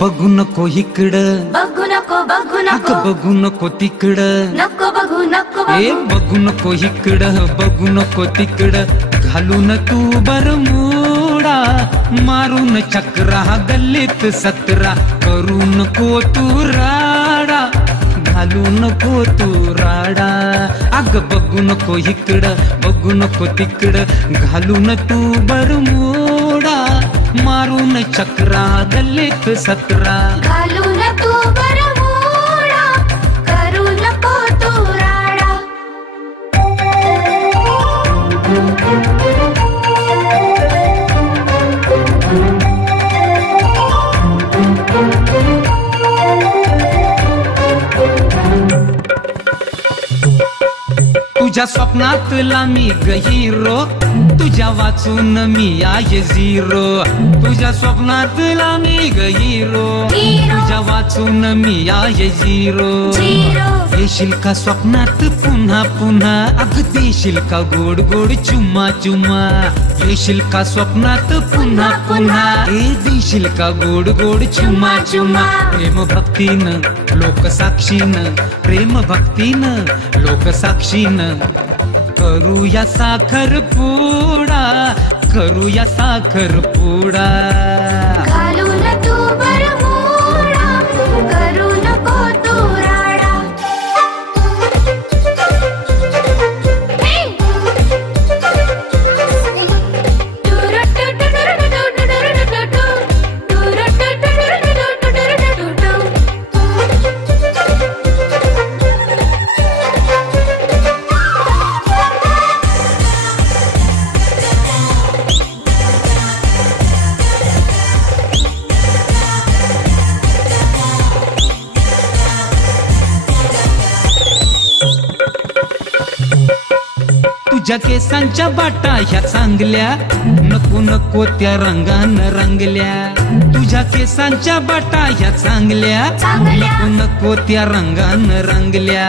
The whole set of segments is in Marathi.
बघू नको इकडं, बघू नको बघू नको, बघू नको तिकडं, नको बघू नको ए बघू, बघू नको इकडं, बघू नको तिकडं, घालून तू बरमुडा, मारून चक्रा गल्लीत 17, करू नको तू राडा, घालू नको तू राडा. अग बघू नको इकडं, बघू नको तिकडं, घालून तू बरमुडा, मारून चक्रा गल्लीत 17, घालून तू बरमुडा, करू नको तू राडा. तुझ्या स्वप्नातला मी हिरो, तुझ्या वाचून मी आहे झिरो, तुझ्या स्वप्नातला मी हिरो, तुझ्या वाचून मी आहे झिरो. येशील का स्वप्नात पुन्हा पुन्हा, अग देशील का गोड गोड चुम्मा चुम्मा, येशील का स्वप्नात पुन्हा पुन्हा, ए देशील का गोड गोड चुम्मा चुम्मा. प्रेम भक्तीनं लोकसाक्षीनं, प्रेम भक्तीनं लोकसाक्षीनं, करूया साखर पुडा, करूया साखर पुडा. घालून तू बरमुडा, करू नको तू राडा. तुझ्या केसांच्या बाटा ह्या चांगल्या, नको नको त्या रंगानं रंगल्या, तुझ्या केसांच्या बाटा ह्या चांगल्या, नको नको त्या रंगानं रंगल्या.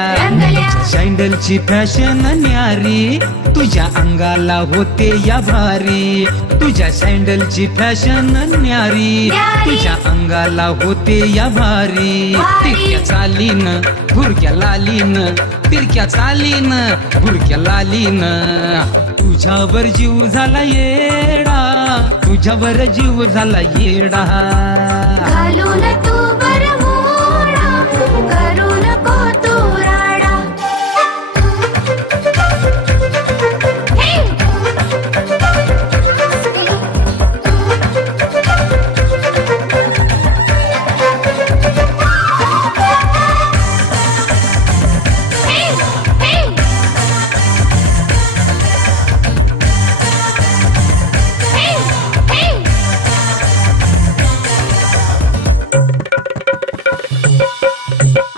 सँडलची फॅशन न्यारी, तुझ्या अंगाला होते या भारी, तुझ्या सँडलची फॅशन न्यारी, तुझ्या अंगाला होते या भारी. तिरक्या चालीनं भुरक्या लालीनं, तिरक्या चालीनं भुरक्या लालीनं, तुझ्यावर जीव झाला येडा, तुझ्यावर जीव झाला येडा. घालून तू बरमुडा, करू नको तू राडा.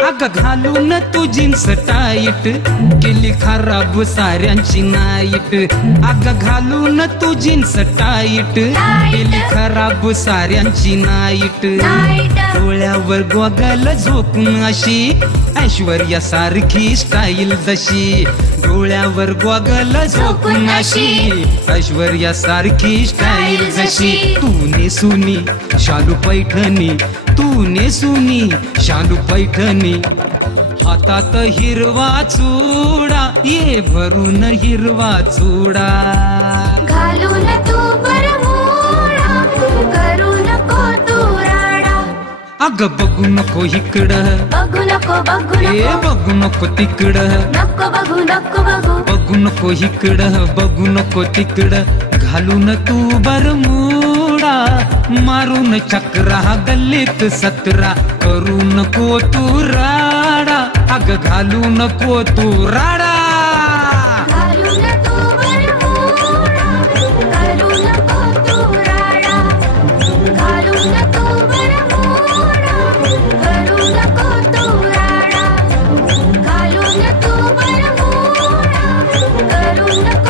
अग घालून तू जीन्स टाईट, केली खराब साऱ्यांची नाईट. अग घालून तू जीन्स टाईट, केली खराब साऱ्यांची नाईट. डोळ्यावर गोगल झोपून अशी, ऐश्वर्या सारखी स्टाईल जशी, डोळ्यावर गोगल झोपून अशी, ऐश्वर्या सारखी स्टाईल जशी. तू नेसुनी शालू पैठणी, तू नेसुनी शालू पैठणी, हातात हिरवा चुडा, ये भरून हिरवा चुडा. घालून तू बरमुडा, करू नको तू राडा. अग बघू नको इकडं, बघू नको बघू ए नको, बघू नको तिकडं, नको बघू नको बघू, बघू नको इकडं, बघू नको तिकडं, घालून तू बरमुडा, मारून चक्रा गल्लीत 17, करू नको तू राडा, अग घालू नको तू राडा. घालून तू बरमुडा, करू नको तू राडा. घालून तू बरमुडा, करू नको तू राडा. घालून तू बरमुडा, करू नको